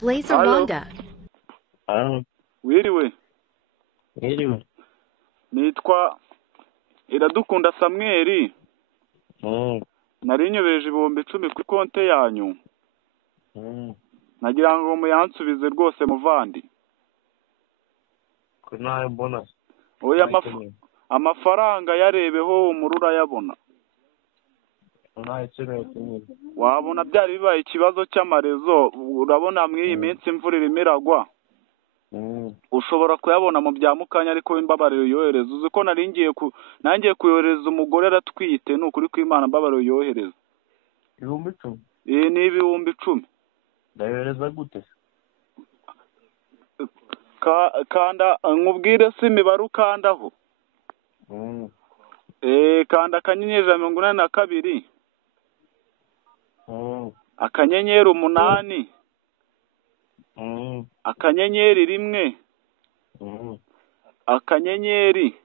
Blazer Halo. Wanda. Wiriwe. Wiriwe. Nitwa Iradukunda Samuel. Nari nyobeje ibihumbi 10 kuri konte yanyu. Nagira ngo muyansubize rwose muvandi. Kunayo bonus. Oya amafaranga yarebeho umurura yabona. Wabona byari bibaye ikibazo cy'amarezo, urabona mw'iyi minsi imvura imiragwa. Ushobora kuyabona mu bya mukanya ariko imbabariro yohereza. Uzi ko nangiye kuyohereza umugore aratwite, n'ukuri kw'Imana mbabariro yohereza. 10,000. Ni 10,000. Ndayohereza gute? Kanda nkubwire se imibare ukandaho. Kanda akanyenyeri 182. Akanyenyeri 8. Akanyenyeri 1. Akanyenyeri.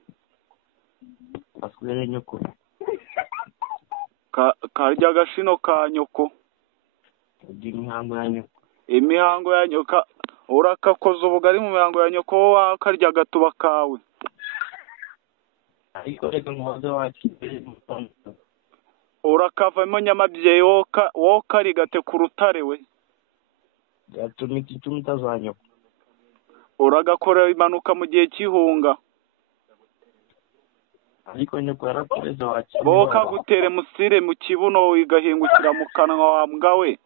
Asubire nyoko. Karya agashino ka nyoko. Imihango ya nyoko. Imihango ya nyoka. Urakakoza ubugari mu mihango ya nyoko wakarya agatuba kawe. Ariko reka nkoze wakire. Urakavamo nyamabyeyi wokarigate ku rutare we. Yatumiki tumutazanyoko. Uragakorera impanuka mu gihe cy'ihunga. Ariko nyoko yarakoreza wakire. Boka gutere musire mu kibuno wigahingukira mu kanwa wa mbwa we.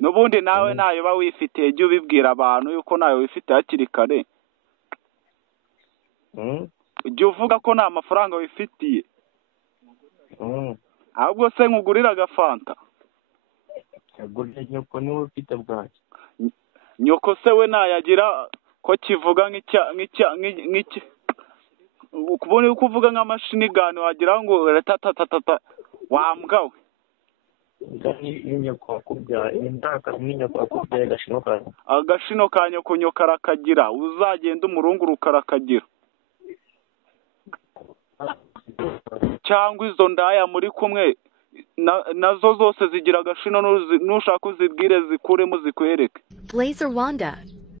Nubundi nawe nayo ba wifitiye jye ubibwira abantu yuko nayo wifite hakiri kare. Jye uvuga ko nta mafaranga wifitiye. Ahubwo se nkugurira agafanta. Yagurira nyoko niwe ufite bwaki. Nyoko se we nayagira ko kivuga nk'icya ukubona uko uvuga nk'amashini gani wagira ngo ratatatata wambwa we. Nyoko akubya indaka nyoko akubya agashino ka. Agashino ka nyoko nyoka arakagira, uzagenda umurunguru karakagira. Cyangwa izo ndaya muri kumwe nazo zose zigira agashino nushaka uzibwire zikuremo zikwereke. Blazer Wanda.